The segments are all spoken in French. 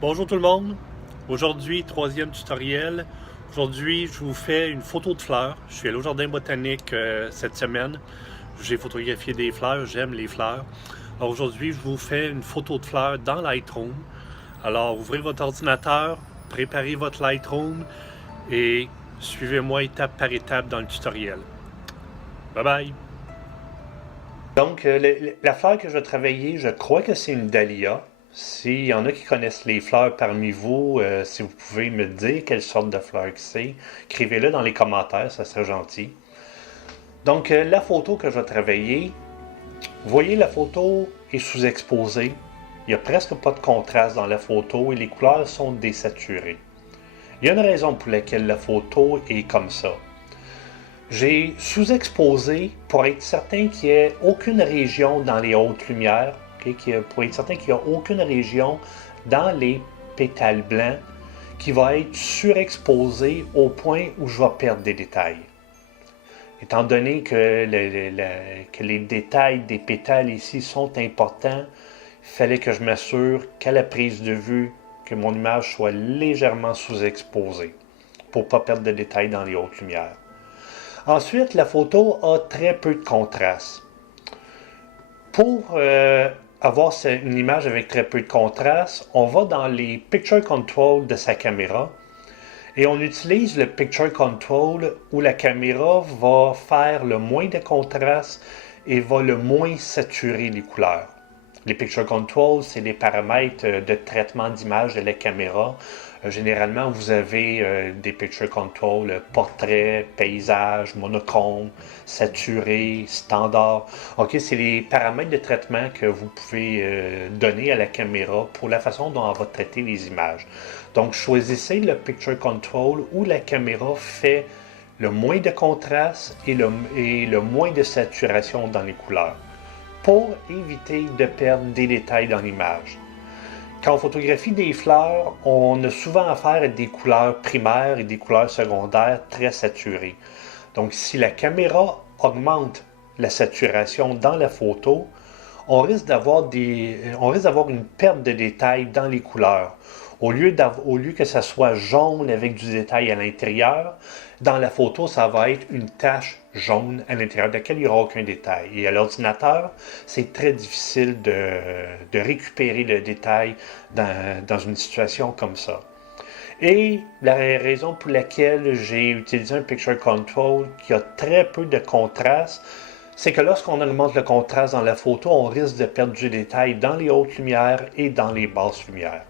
Bonjour tout le monde. Aujourd'hui, troisième tutoriel. Aujourd'hui, je vous fais une photo de fleurs. Je suis allé au jardin botanique cette semaine. J'ai photographié des fleurs. J'aime les fleurs. Alors aujourd'hui, je vous fais une photo de fleurs dans Lightroom. Alors, ouvrez votre ordinateur, préparez votre Lightroom et suivez-moi étape par étape dans le tutoriel. Bye bye! Donc, la fleur que je vais travailler, je crois que c'est une dahlia. S'il y en a qui connaissent les fleurs parmi vous, si vous pouvez me dire quelle sorte de fleur que c'est, écrivez-le dans les commentaires, ça serait gentil. Donc, la photo que je vais travailler, vous voyez, la photo est sous-exposée. Il n'y a presque pas de contraste dans la photo et les couleurs sont désaturées. Il y a une raison pour laquelle la photo est comme ça. J'ai sous-exposé pour être certain qu'il n'y ait aucune région dans les hautes lumières, pour être certain qu'il n'y a aucune région dans les pétales blancs qui va être surexposée au point où je vais perdre des détails. Étant donné que les détails des pétales ici sont importants, il fallait que je m'assure qu'à la prise de vue, que mon image soit légèrement sous-exposée pour ne pas perdre de détails dans les hautes lumières. Ensuite, la photo a très peu de contraste. Pour avoir une image avec très peu de contraste, on va dans les Picture Control de sa caméra et on utilise le Picture Control où la caméra va faire le moins de contraste et va le moins saturer les couleurs. Les Picture Control, c'est les paramètres de traitement d'image de la caméra. Généralement, vous avez des Picture Control, portrait, paysage, monochrome, saturé, standard. OK, c'est les paramètres de traitement que vous pouvez donner à la caméra pour la façon dont elle va traiter les images. Donc, choisissez le Picture Control où la caméra fait le moins de contraste et le moins de saturation dans les couleurs, pour éviter de perdre des détails dans l'image. Quand on photographie des fleurs, on a souvent affaire à des couleurs primaires et des couleurs secondaires très saturées. Donc si la caméra augmente la saturation dans la photo, on risque d'avoir une perte de détails dans les couleurs. Au lieu que ça soit jaune avec du détail à l'intérieur, dans la photo, ça va être une tache jaune à l'intérieur de laquelle il n'y aura aucun détail. Et à l'ordinateur, c'est très difficile de récupérer le détail dans une situation comme ça. Et la raison pour laquelle j'ai utilisé un Picture Control qui a très peu de contraste, c'est que lorsqu'on augmente le contraste dans la photo, on risque de perdre du détail dans les hautes lumières et dans les basses lumières.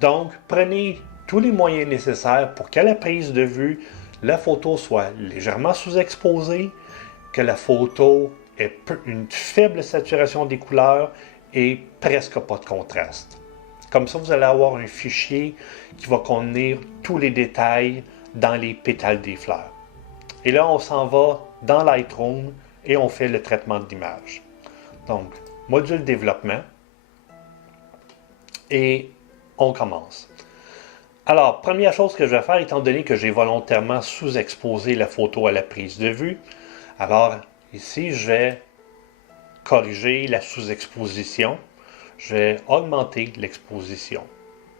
Donc, prenez tous les moyens nécessaires pour qu'à la prise de vue, la photo soit légèrement sous-exposée, que la photo ait une faible saturation des couleurs et presque pas de contraste. Comme ça, vous allez avoir un fichier qui va contenir tous les détails dans les pétales des fleurs. Et là, on s'en va dans Lightroom et on fait le traitement de l'image. Donc, module développement et on commence. Alors, première chose que je vais faire, étant donné que j'ai volontairement sous-exposé la photo à la prise de vue, alors ici, je vais corriger la sous-exposition. Je vais augmenter l'exposition.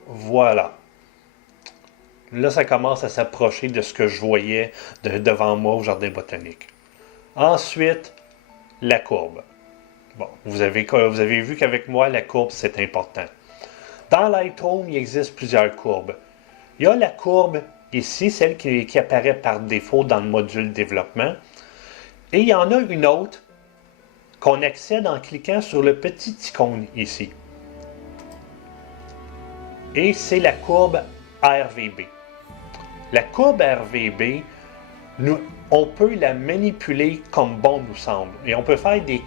Voilà. Là, ça commence à s'approcher de ce que je voyais devant moi au jardin botanique. Ensuite, la courbe. Bon, vous avez vu qu'avec moi, la courbe, c'est important. Dans Lightroom, il existe plusieurs courbes. Il y a la courbe ici, celle qui apparaît par défaut dans le module développement. Et il y en a une autre qu'on accède en cliquant sur le petit icône ici. Et c'est la courbe RVB. La courbe RVB, on peut la manipuler comme bon nous semble. Et on peut faire des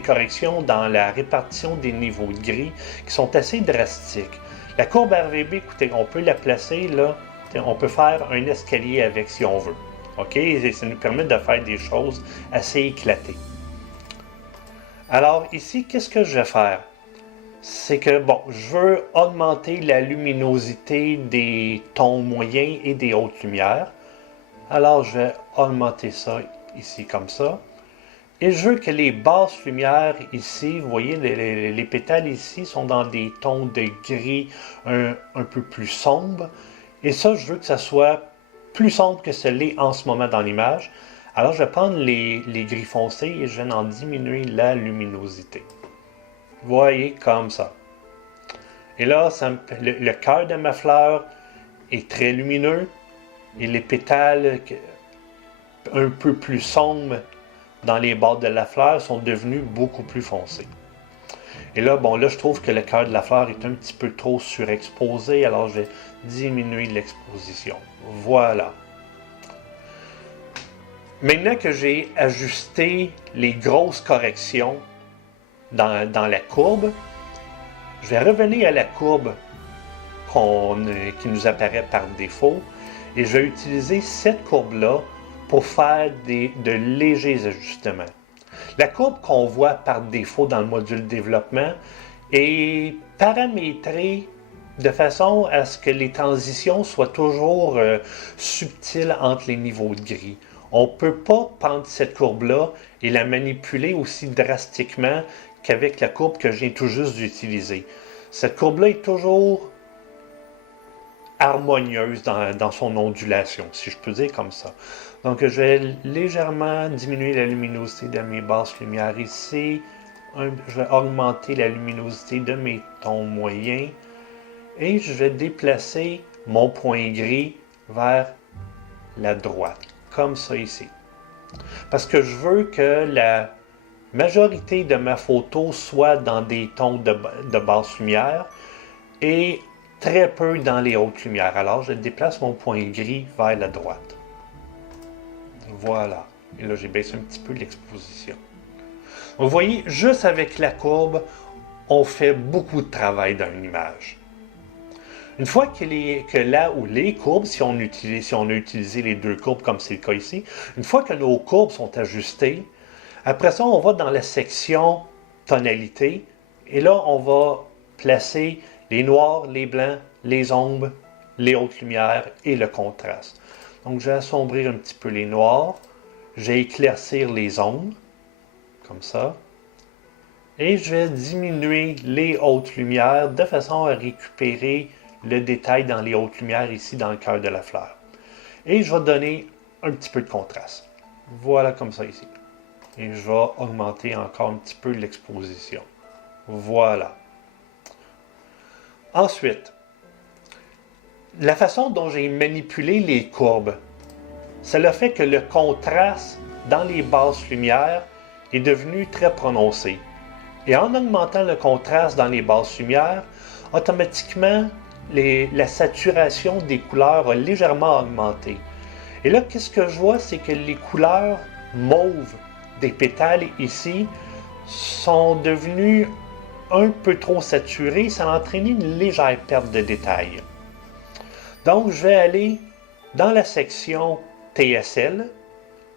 corrections dans la répartition des niveaux de gris qui sont assez drastiques. La courbe RVB, écoutez, on peut la placer là. On peut faire un escalier avec si on veut. OK? Et ça nous permet de faire des choses assez éclatées. Alors ici, qu'est-ce que je vais faire? C'est que, bon, je veux augmenter la luminosité des tons moyens et des hautes lumières. Alors, je vais augmenter ça ici comme ça. Et je veux que les basses lumières ici, vous voyez, les pétales ici sont dans des tons de gris un peu plus sombres. Et ça, je veux que ça soit plus sombre que ce l'est en ce moment dans l'image. Alors, je vais prendre les gris foncés et je vais en diminuer la luminosité. Vous voyez, comme ça. Et là, le cœur de ma fleur est très lumineux et les pétales un peu plus sombres dans les bords de la fleur sont devenus beaucoup plus foncés. Et là, bon, là, je trouve que le cœur de la fleur est un petit peu trop surexposé, alors je vais diminuer l'exposition. Voilà. Maintenant que j'ai ajusté les grosses corrections dans la courbe, je vais revenir à la courbe qui nous apparaît par défaut et je vais utiliser cette courbe-là pour faire de légers ajustements. La courbe qu'on voit par défaut dans le module développement est paramétrée de façon à ce que les transitions soient toujours subtiles entre les niveaux de gris. On ne peut pas prendre cette courbe-là et la manipuler aussi drastiquement qu'avec la courbe que je viens tout juste d'utiliser. Cette courbe-là est toujours harmonieuse dans son ondulation, si je peux dire comme ça. Donc, je vais légèrement diminuer la luminosité de mes basses lumières ici. Je vais augmenter la luminosité de mes tons moyens. Et je vais déplacer mon point gris vers la droite, comme ça ici. Parce que je veux que la majorité de ma photo soit dans des tons de basse lumière et très peu dans les hautes lumières. Alors, je déplace mon point gris vers la droite. Voilà. Et là, j'ai baissé un petit peu l'exposition. Vous voyez, juste avec la courbe, on fait beaucoup de travail dans une image. Une fois que là où les courbes, si on a utilisé les deux courbes comme c'est le cas ici, une fois que nos courbes sont ajustées, après ça, on va dans la section tonalité et là, on va placer les noirs, les blancs, les ombres, les hautes lumières et le contraste. Donc, je vais assombrir un petit peu les noirs, je vais éclaircir les ombres, comme ça, et je vais diminuer les hautes lumières de façon à récupérer le détail dans les hautes lumières ici dans le cœur de la fleur. Et je vais donner un petit peu de contraste. Voilà comme ça ici. Et je vais augmenter encore un petit peu l'exposition. Voilà. Ensuite, la façon dont j'ai manipulé les courbes, ça a fait que le contraste dans les basses lumières est devenu très prononcé. Et en augmentant le contraste dans les basses lumières, automatiquement, la saturation des couleurs a légèrement augmenté. Et là, qu'est-ce que je vois, c'est que les couleurs mauves des pétales ici sont devenues un peu trop saturées. Ça a entraîné une légère perte de détail. Donc, je vais aller dans la section TSL,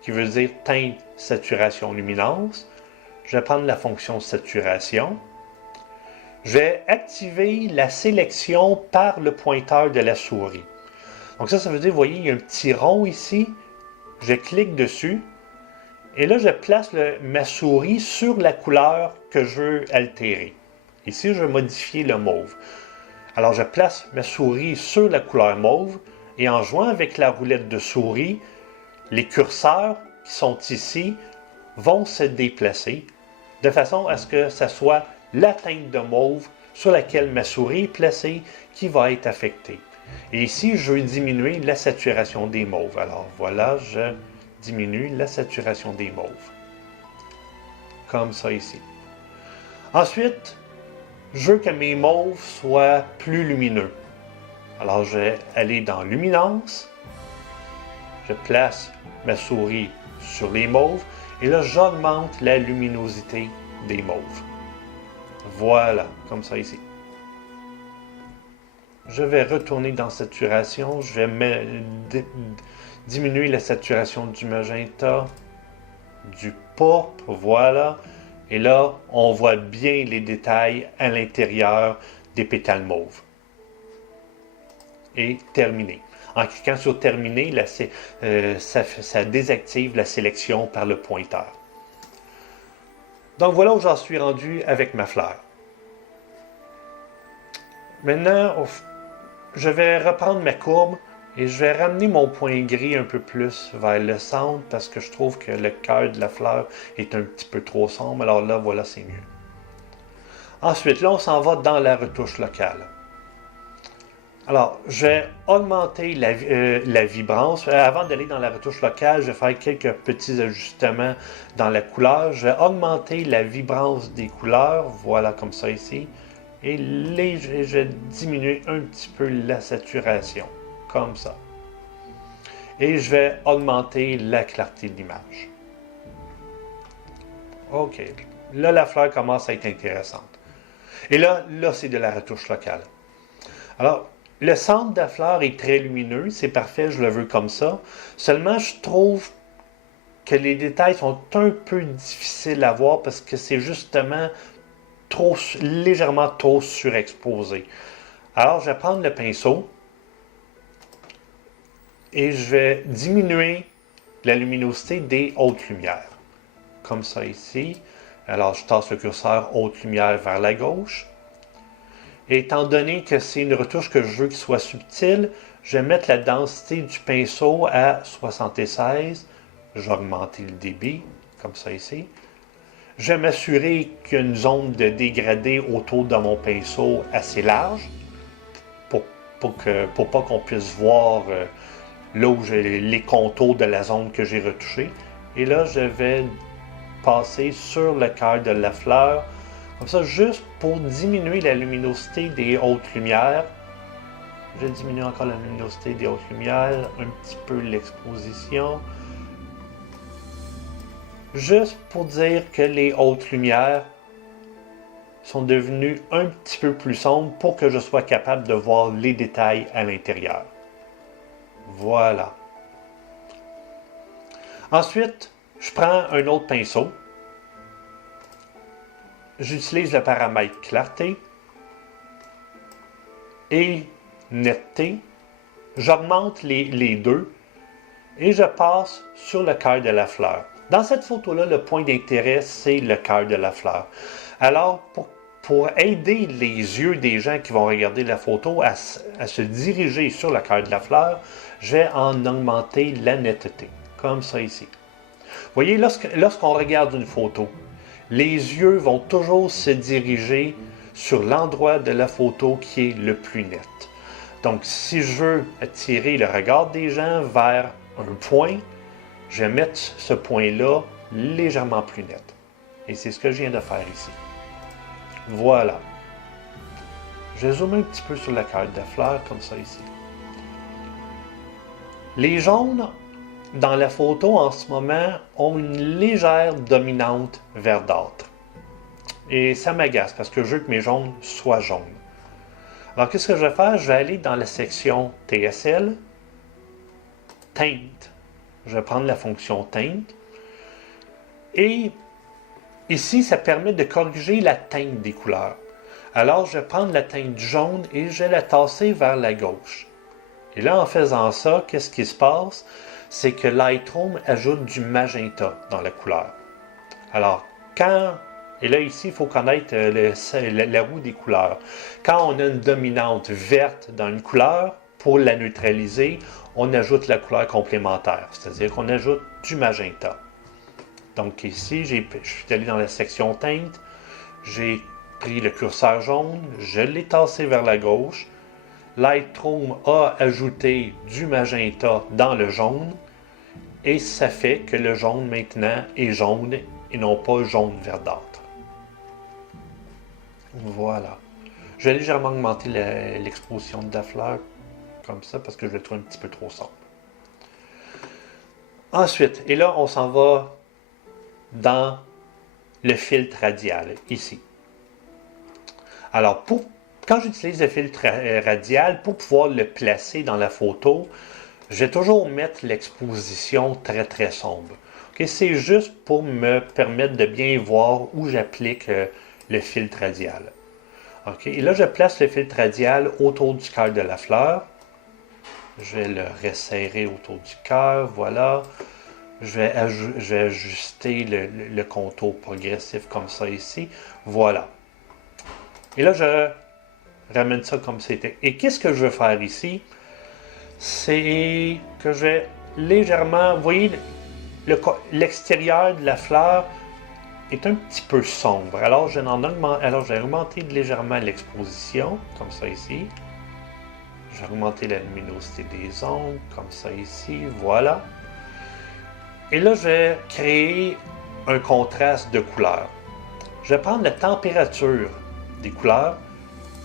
qui veut dire teinte, saturation, luminance. Je vais prendre la fonction saturation. Je vais activer la sélection par le pointeur de la souris. Donc ça veut dire, vous voyez, il y a un petit rond ici. Je clique dessus. Et là, je place ma souris sur la couleur que je veux altérer. Ici, je vais modifier le mauve. Alors, je place ma souris sur la couleur mauve. Et en jouant avec la roulette de souris, les curseurs qui sont ici vont se déplacer de façon à ce que ça soit la teinte de mauve sur laquelle ma souris est placée qui va être affectée. Et ici, je veux diminuer la saturation des mauves. Alors voilà, je diminue la saturation des mauves. Comme ça ici. Ensuite, je veux que mes mauves soient plus lumineux. Alors je vais aller dans Luminance. Je place ma souris sur les mauves. Et là, j'augmente la luminosité des mauves. Voilà, comme ça ici. Je vais retourner dans Saturation. Je vais diminuer la saturation du magenta, du pourpre, voilà. Et là, on voit bien les détails à l'intérieur des pétales mauves. Et terminé. En cliquant sur Terminer, ça désactive la sélection par le pointeur. Donc voilà où j'en suis rendu avec ma fleur. Maintenant, je vais reprendre ma courbe et je vais ramener mon point gris un peu plus vers le centre parce que je trouve que le cœur de la fleur est un petit peu trop sombre. Alors là, voilà, c'est mieux. Ensuite, là, on s'en va dans la retouche locale. Alors, je vais augmenter la vibrance. Avant d'aller dans la retouche locale, je vais faire quelques petits ajustements dans la couleur. Je vais augmenter la vibrance des couleurs. Voilà, comme ça ici. Et je vais diminuer un petit peu la saturation, comme ça. Et je vais augmenter la clarté de l'image. OK. Là, la fleur commence à être intéressante. Et là c'est de la retouche locale. Alors, le centre de la fleur est très lumineux. C'est parfait, je le veux comme ça. Seulement, je trouve que les détails sont un peu difficiles à voir parce que c'est justement légèrement trop surexposé. Alors, je vais prendre le pinceau et je vais diminuer la luminosité des hautes lumières. Comme ça ici. Alors, je tasse le curseur haute lumière vers la gauche. Et étant donné que c'est une retouche que je veux qu'il soit subtile, je vais mettre la densité du pinceau à 76. Je vais augmenter le débit, comme ça ici. Je vais m'assurer qu'il y a une zone de dégradé autour de mon pinceau assez large pour pas qu'on puisse voir là où j'ai les contours de la zone que j'ai retouchée. Et là, je vais passer sur le cœur de la fleur, comme ça, juste pour diminuer la luminosité des hautes lumières. Je vais diminuer encore la luminosité des hautes lumières, un petit peu l'exposition. Juste pour dire que les hautes lumières sont devenues un petit peu plus sombres pour que je sois capable de voir les détails à l'intérieur. Voilà. Ensuite, je prends un autre pinceau. J'utilise le paramètre clarté et netteté. J'augmente les deux et je passe sur le cœur de la fleur. Dans cette photo-là, le point d'intérêt, c'est le cœur de la fleur. Alors, pour aider les yeux des gens qui vont regarder la photo à se diriger sur le cœur de la fleur, je vais en augmenter la netteté, comme ça ici. Vous voyez, lorsqu'on regarde une photo, les yeux vont toujours se diriger sur l'endroit de la photo qui est le plus net. Donc, si je veux attirer le regard des gens vers un point, je vais mettre ce point-là légèrement plus net. Et c'est ce que je viens de faire ici. Voilà. Je zoome un petit peu sur la carte de fleurs, comme ça ici. Les jaunes, dans la photo en ce moment, ont une légère dominante verdâtre. Et ça m'agace parce que je veux que mes jaunes soient jaunes. Alors, qu'est-ce que je vais faire? Je vais aller dans la section TSL, teinte. Je vais prendre la fonction teinte. Et ici, ça permet de corriger la teinte des couleurs. Alors, je vais prendre la teinte jaune et je vais la tasser vers la gauche. Et là, en faisant ça, qu'est-ce qui se passe? C'est que Lightroom ajoute du magenta dans la couleur. Alors, et là, ici, il faut connaître la roue des couleurs. Quand on a une dominante verte dans une couleur, pour la neutraliser, on ajoute la couleur complémentaire, c'est-à-dire qu'on ajoute du magenta. Donc ici, je suis allé dans la section teinte, j'ai pris le curseur jaune, je l'ai tassé vers la gauche. Lightroom a ajouté du magenta dans le jaune, et ça fait que le jaune maintenant est jaune et non pas jaune verdâtre. Voilà. Je vais légèrement augmenter l'exposition de la fleur, comme ça, parce que je le trouve un petit peu trop sombre. Ensuite, et là, on s'en va dans le filtre radial, ici. Alors, quand j'utilise le filtre radial, pour pouvoir le placer dans la photo, je vais toujours mettre l'exposition très très sombre. Okay? C'est juste pour me permettre de bien voir où j'applique le filtre radial. Okay? Et là, je place le filtre radial autour du cœur de la fleur. Je vais le resserrer autour du cœur, voilà. je vais ajuster le contour progressif comme ça ici. Voilà. Et là, je ramène ça comme c'était. Et qu'est-ce que je veux faire ici? C'est que je vais légèrement... Vous voyez, l'extérieur de la fleur est un petit peu sombre. Alors, je vais augmenter légèrement l'exposition, comme ça ici. Je vais augmenter la luminosité des ombres, comme ça ici. Voilà. Et là, je vais créer un contraste de couleurs. Je vais prendre la température des couleurs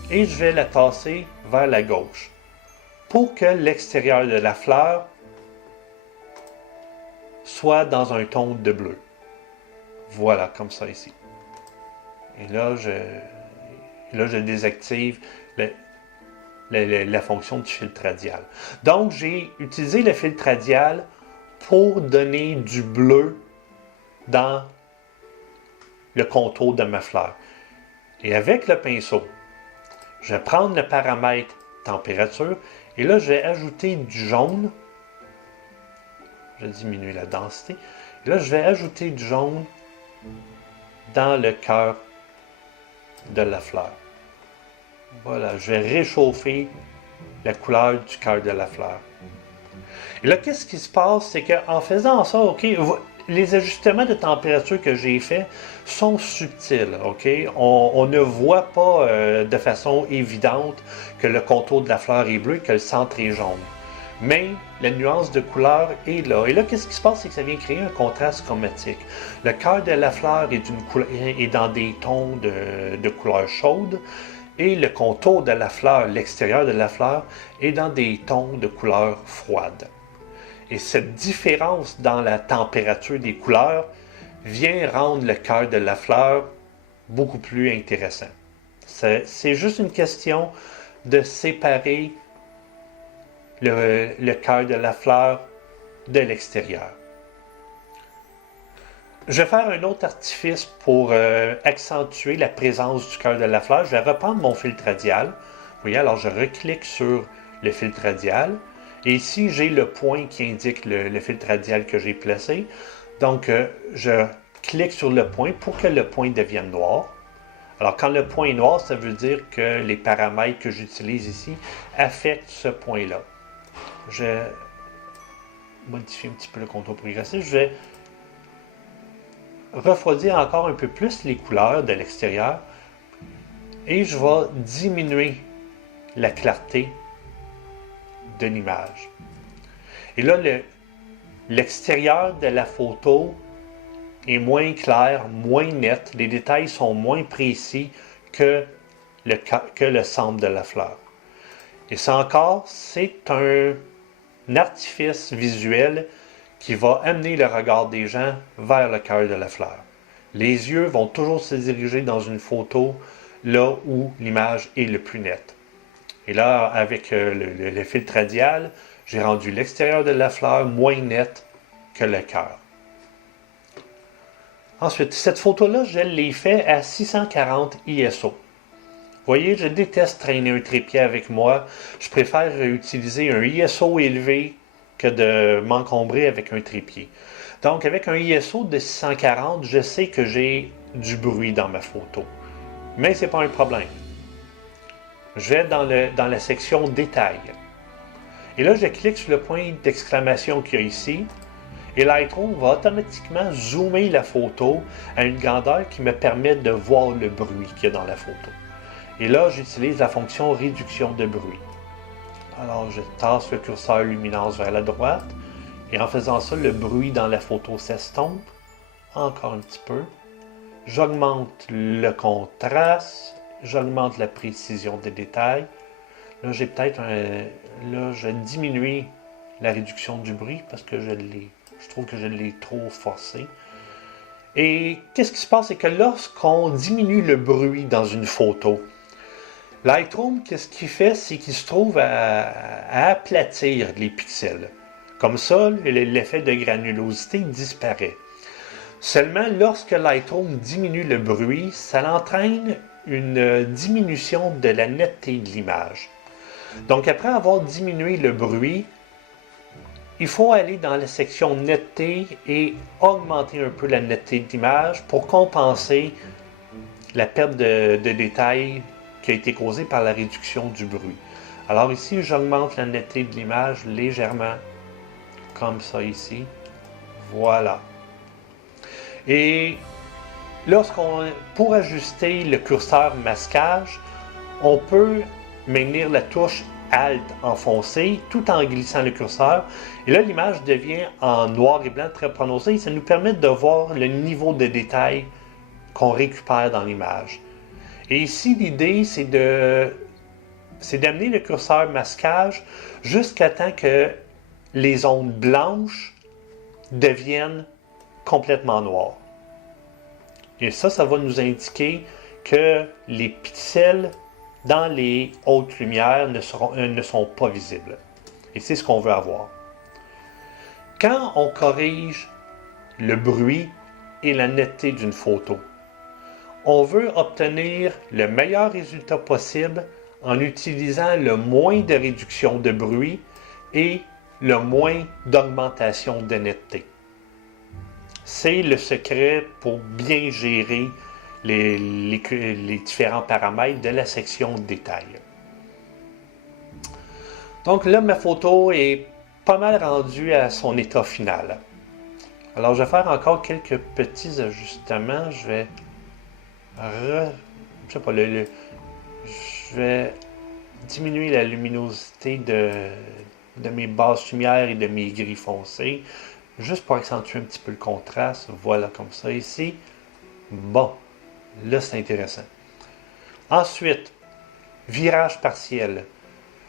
et je vais la tasser vers la gauche pour que l'extérieur de la fleur soit dans un ton de bleu. Voilà, comme ça ici. Et là, je désactive la fonction du filtre radial. Donc, j'ai utilisé le filtre radial pour donner du bleu dans le contour de ma fleur. Et avec le pinceau, je vais prendre le paramètre température et là, je vais ajouter du jaune. Je vais diminuer la densité. Et là, je vais ajouter du jaune dans le cœur de la fleur. Voilà, je vais réchauffer la couleur du cœur de la fleur. Et là, qu'est-ce qui se passe? C'est qu'en faisant ça, OK, les ajustements de température que j'ai faits sont subtils, OK? On ne voit pas de façon évidente que le contour de la fleur est bleu, que le centre est jaune. Mais la nuance de couleur est là. Et là, qu'est-ce qui se passe? C'est que ça vient créer un contraste chromatique. Le cœur de la fleur est dans des tons de couleur chaude et le contour de la fleur, l'extérieur de la fleur, est dans des tons de couleur froide. Et cette différence dans la température des couleurs vient rendre le cœur de la fleur beaucoup plus intéressant. C'est juste une question de séparer le cœur de la fleur de l'extérieur. Je vais faire un autre artifice pour accentuer la présence du cœur de la fleur. Je vais reprendre mon filtre radial. Vous voyez, alors je reclique sur le filtre radial. Et ici, j'ai le point qui indique le filtre radial que j'ai placé. Donc, je clique sur le point pour que le point devienne noir. Alors, quand le point est noir, ça veut dire que les paramètres que j'utilise ici affectent ce point-là. Je vais modifier un petit peu le contour progressif. Je vais refroidir encore un peu plus les couleurs de l'extérieur et je vais diminuer la clarté de l'image. Et là, l'extérieur de la photo est moins clair, moins net, les détails sont moins précis que le centre de la fleur. Et ça encore, c'est un artifice visuel qui va amener le regard des gens vers le cœur de la fleur. Les yeux vont toujours se diriger dans une photo là où l'image est le plus nette. Et là, avec le filtre radial, j'ai rendu l'extérieur de la fleur moins net que le cœur. Ensuite, cette photo-là, je l'ai faite à 640 ISO. Vous voyez, je déteste traîner un trépied avec moi. Je préfère utiliser un ISO élevé que de m'encombrer avec un trépied. Donc, avec un ISO de 640, je sais que j'ai du bruit dans ma photo. Mais ce n'est pas un problème. Je vais dans la section détails. Et là, je clique sur le point d'exclamation qu'il y a ici. Et Lightroom va automatiquement zoomer la photo à une grandeur qui me permet de voir le bruit qu'il y a dans la photo. Et là, j'utilise la fonction réduction de bruit. Alors, je tasse le curseur luminance vers la droite. Et en faisant ça, le bruit dans la photo s'estompe. Encore un petit peu. J'augmente le contraste. J'augmente la précision des détails. Là, j'ai peut-être là, je vais diminuer la réduction du bruit parce que je trouve que je l'ai trop forcé. Et qu'est-ce qui se passe? C'est que lorsqu'on diminue le bruit dans une photo, Lightroom, qu'est-ce qu'il fait? C'est qu'il se trouve à aplatir les pixels. Comme ça, l'effet de granulosité disparaît. Seulement, lorsque Lightroom diminue le bruit, ça entraîne une diminution de la netteté de l'image. Donc, après avoir diminué le bruit, il faut aller dans la section netteté et augmenter un peu la netteté de l'image pour compenser la perte de détails qui a été causée par la réduction du bruit. Alors ici, j'augmente la netteté de l'image légèrement, comme ça ici. Voilà. Et pour ajuster le curseur masquage, on peut maintenir la touche Alt enfoncée tout en glissant le curseur. Et là, l'image devient en noir et blanc très prononcé. Ça nous permet de voir le niveau de détail qu'on récupère dans l'image. Et ici, l'idée, c'est d'amener le curseur masquage jusqu'à temps que les zones blanches deviennent complètement noires. Et ça va nous indiquer que les pixels dans les hautes lumières ne sont pas visibles. Et c'est ce qu'on veut avoir. Quand on corrige le bruit et la netteté d'une photo, on veut obtenir le meilleur résultat possible en utilisant le moins de réduction de bruit et le moins d'augmentation de netteté. C'est le secret pour bien gérer les différents paramètres de la section détail. Donc là, ma photo est pas mal rendue à son état final. Alors, je vais faire encore quelques petits ajustements. Je vais je vais diminuer la luminosité de mes basses lumières et de mes gris foncés, juste pour accentuer un petit peu le contraste. Voilà, comme ça ici. Bon, là c'est intéressant. Ensuite, virage partiel.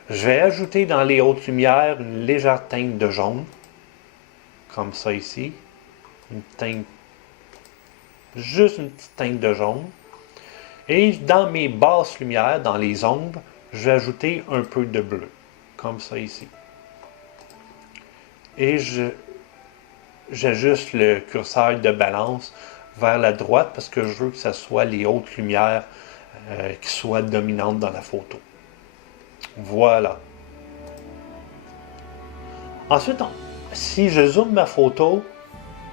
Je vais ajouter dans les hautes lumières une légère teinte de jaune, comme ça ici. Juste une petite teinte de jaune. Et dans mes basses lumières, dans les ombres, je vais ajouter un peu de bleu, comme ça ici. Et j'ajuste le curseur de balance vers la droite parce que je veux que ce soit les hautes lumières qui soient dominantes dans la photo. Voilà. Ensuite, si je zoome ma photo,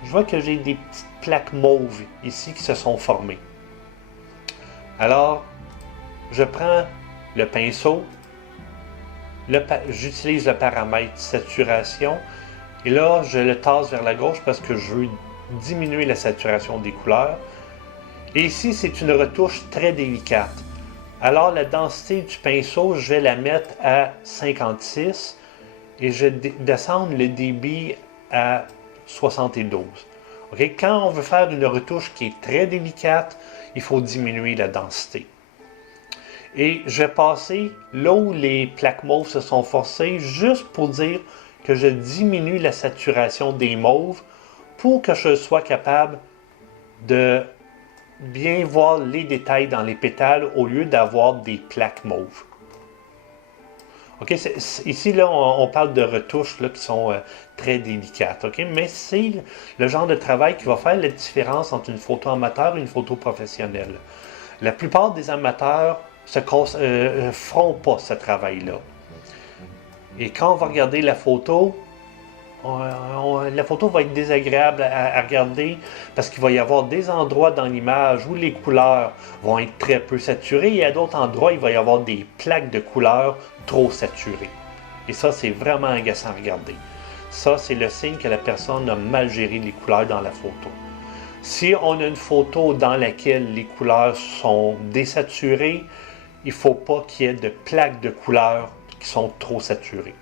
je vois que j'ai des petites plaques mauves ici qui se sont formées. Alors, je prends le pinceau, j'utilise le paramètre saturation, et là, je le tasse vers la gauche parce que je veux diminuer la saturation des couleurs. Et ici, c'est une retouche très délicate. Alors, la densité du pinceau, je vais la mettre à 56 et je vais descendre le débit à 72. Okay? Quand on veut faire une retouche qui est très délicate, il faut diminuer la densité. Et je vais passer là où les plaques mauves se sont forcées, juste pour dire que je diminue la saturation des mauves pour que je sois capable de bien voir les détails dans les pétales au lieu d'avoir des plaques mauves. Okay, ici, là, on parle de retouches là, qui sont très délicates. Okay? Mais c'est le genre de travail qui va faire la différence entre une photo amateur et une photo professionnelle. La plupart des amateurs ne feront pas ce travail-là. Et quand on va regarder la photo, la photo va être désagréable à regarder parce qu'il va y avoir des endroits dans l'image où les couleurs vont être très peu saturées et à d'autres endroits, il va y avoir des plaques de couleurs trop saturées. Et ça, c'est vraiment agaçant à regarder. Ça, c'est le signe que la personne a mal géré les couleurs dans la photo. Si on a une photo dans laquelle les couleurs sont désaturées, il ne faut pas qu'il y ait de plaques de couleurs qui sont trop saturées.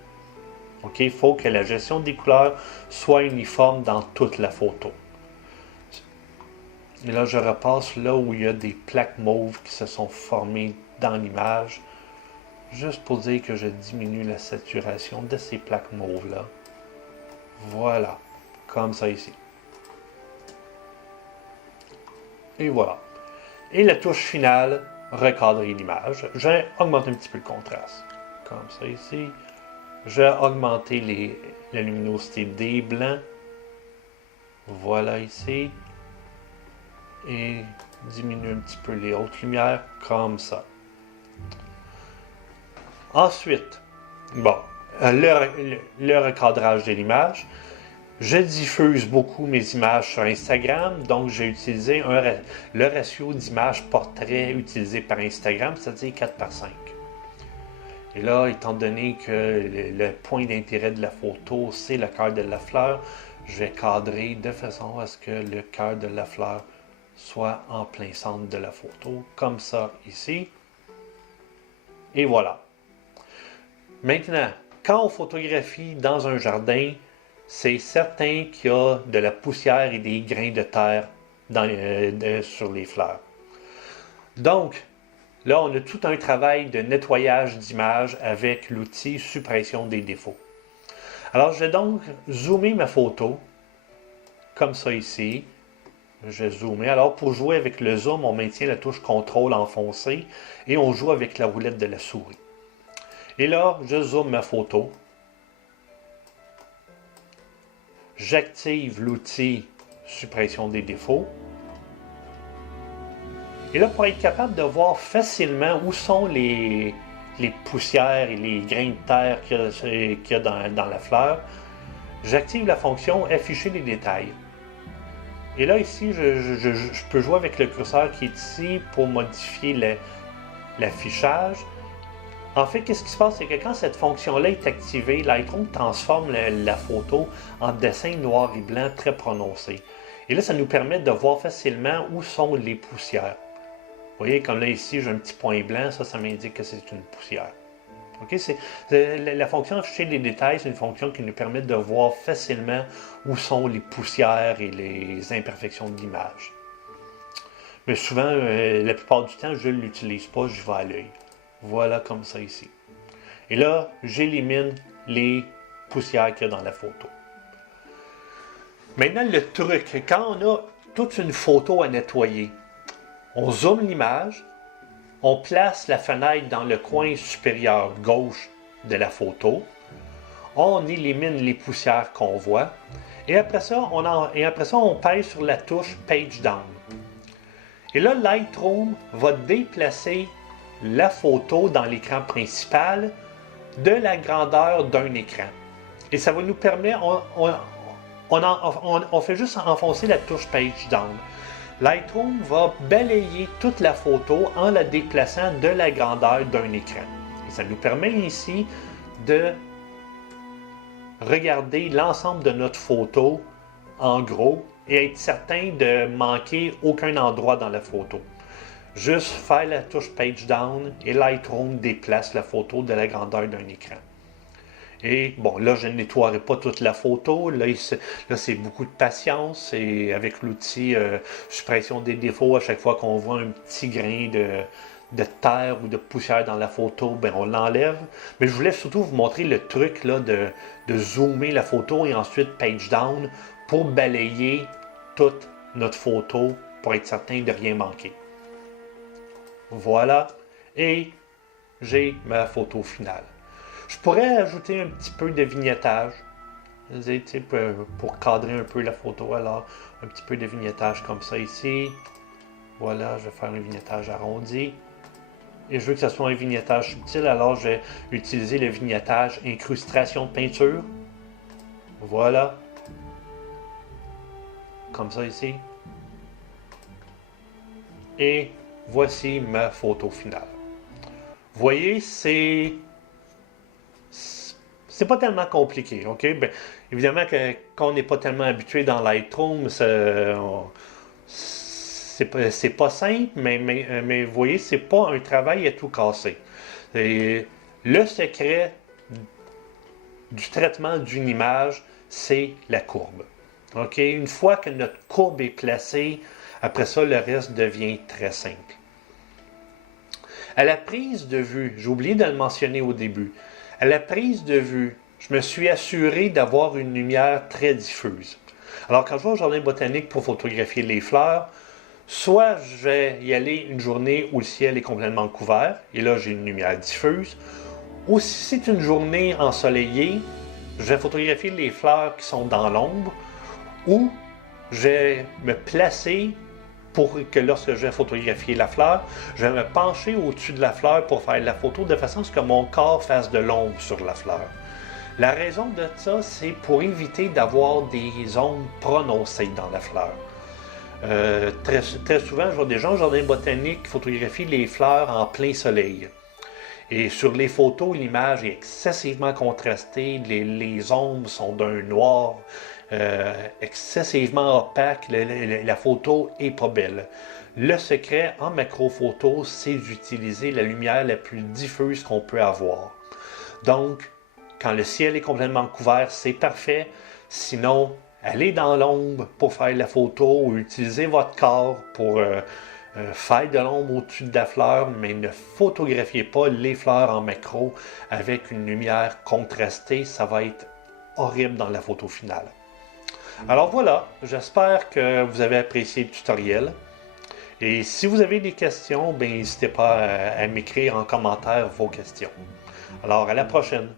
Okay? Il faut que la gestion des couleurs soit uniforme dans toute la photo. Et là, je repasse là où il y a des plaques mauves qui se sont formées dans l'image, juste pour dire que je diminue la saturation de ces plaques mauves-là. Voilà, comme ça ici. Et voilà. Et la touche finale, recadrer l'image. Je vais augmenter un petit peu le contraste. Comme ça ici. Je vais augmenter la luminosité des blancs. Voilà ici. Et diminuer un petit peu les hautes lumières, comme ça. Ensuite, bon, le recadrage de l'image. Je diffuse beaucoup mes images sur Instagram, donc j'ai utilisé le ratio d'images portrait utilisé par Instagram, c'est-à-dire 4:5. Et là, étant donné que le point d'intérêt de la photo, c'est le cœur de la fleur, je vais cadrer de façon à ce que le cœur de la fleur soit en plein centre de la photo, comme ça ici. Et voilà. Maintenant, quand on photographie dans un jardin, c'est certain qu'il y a de la poussière et des grains de terre sur les fleurs. Donc, là, on a tout un travail de nettoyage d'image avec l'outil suppression des défauts. Alors, je vais donc zoomer ma photo, comme ça ici. Je vais zoomer. Alors, pour jouer avec le zoom, on maintient la touche CTRL enfoncée et on joue avec la roulette de la souris. Et là, je zoome ma photo. J'active l'outil suppression des défauts. Et là, pour être capable de voir facilement où sont les poussières et les grains de terre qu'il y a dans la fleur, j'active la fonction afficher les détails. Et là, ici, je peux jouer avec le curseur qui est ici pour modifier l'affichage. En fait, qu'est-ce qui se passe? C'est que quand cette fonction-là est activée, Lightroom transforme la photo en dessin noir et blanc très prononcé. Et là, ça nous permet de voir facilement où sont les poussières. Vous voyez, comme là, ici, j'ai un petit point blanc, ça m'indique que c'est une poussière. Okay? La fonction afficher les détails, c'est une fonction qui nous permet de voir facilement où sont les poussières et les imperfections de l'image. Mais souvent, la plupart du temps, je ne l'utilise pas, je vais à l'œil. Voilà comme ça ici. Et là, j'élimine les poussières qu'il y a dans la photo. Maintenant, le truc, quand on a toute une photo à nettoyer, on zoome l'image, on place la fenêtre dans le coin supérieur gauche de la photo, on élimine les poussières qu'on voit, et après ça, on pèse sur la touche Page Down. Et là, Lightroom va déplacer la photo dans l'écran principal de la grandeur d'un écran. Et ça va nous permettre, on fait juste enfoncer la touche Page Down. Lightroom va balayer toute la photo en la déplaçant de la grandeur d'un écran. Et ça nous permet ici de regarder l'ensemble de notre photo en gros et être certain de manquer aucun endroit dans la photo. Juste faire la touche Page Down et Lightroom déplace la photo de la grandeur d'un écran. Et bon, là, je ne nettoierai pas toute la photo. Là, c'est beaucoup de patience. Et avec l'outil suppression des défauts, à chaque fois qu'on voit un petit grain de terre ou de poussière dans la photo, ben, on l'enlève. Mais je voulais surtout vous montrer le truc là, de zoomer la photo et ensuite Page Down pour balayer toute notre photo pour être certain de rien manquer. Voilà, et j'ai ma photo finale. Je pourrais ajouter un petit peu de vignettage, pour cadrer un peu la photo, alors un petit peu de vignettage comme ça ici. Voilà, je vais faire un vignettage arrondi. Et je veux que ce soit un vignettage subtil, alors je vais utiliser le vignettage incrustation de peinture. Voilà. Comme ça ici. Et voici ma photo finale. Vous voyez, c'est pas tellement compliqué, ok? Ben, évidemment que quand on n'est pas tellement habitué dans Lightroom, c'est pas simple, mais vous voyez, c'est pas un travail à tout casser. Et le secret du traitement d'une image, c'est la courbe. Ok? Une fois que notre courbe est placée, après ça, le reste devient très simple. À la prise de vue, j'ai oublié de le mentionner au début, à la prise de vue, je me suis assuré d'avoir une lumière très diffuse. Alors, quand je vais au jardin botanique pour photographier les fleurs, soit je vais y aller une journée où le ciel est complètement couvert, et là j'ai une lumière diffuse, ou si c'est une journée ensoleillée, je vais photographier les fleurs qui sont dans l'ombre, ou je vais me placer pour que lorsque je vais photographier la fleur, je vais me pencher au-dessus de la fleur pour faire la photo de façon à ce que mon corps fasse de l'ombre sur la fleur. La raison de ça, c'est pour éviter d'avoir des ombres prononcées dans la fleur. Très souvent, je vois des gens au jardin botanique qui photographient les fleurs en plein soleil. Et sur les photos, l'image est excessivement contrastée, les ombres sont d'un noir excessivement opaque, la photo est pas belle. Le secret en macro-photo, c'est d'utiliser la lumière la plus diffuse qu'on peut avoir. Donc, quand le ciel est complètement couvert, c'est parfait. Sinon, allez dans l'ombre pour faire la photo ou utilisez votre corps pour faire de l'ombre au-dessus de la fleur, mais ne photographiez pas les fleurs en macro avec une lumière contrastée. Ça va être horrible dans la photo finale. Alors voilà, j'espère que vous avez apprécié le tutoriel. Et si vous avez des questions, n'hésitez pas à m'écrire en commentaire vos questions. Alors à la prochaine!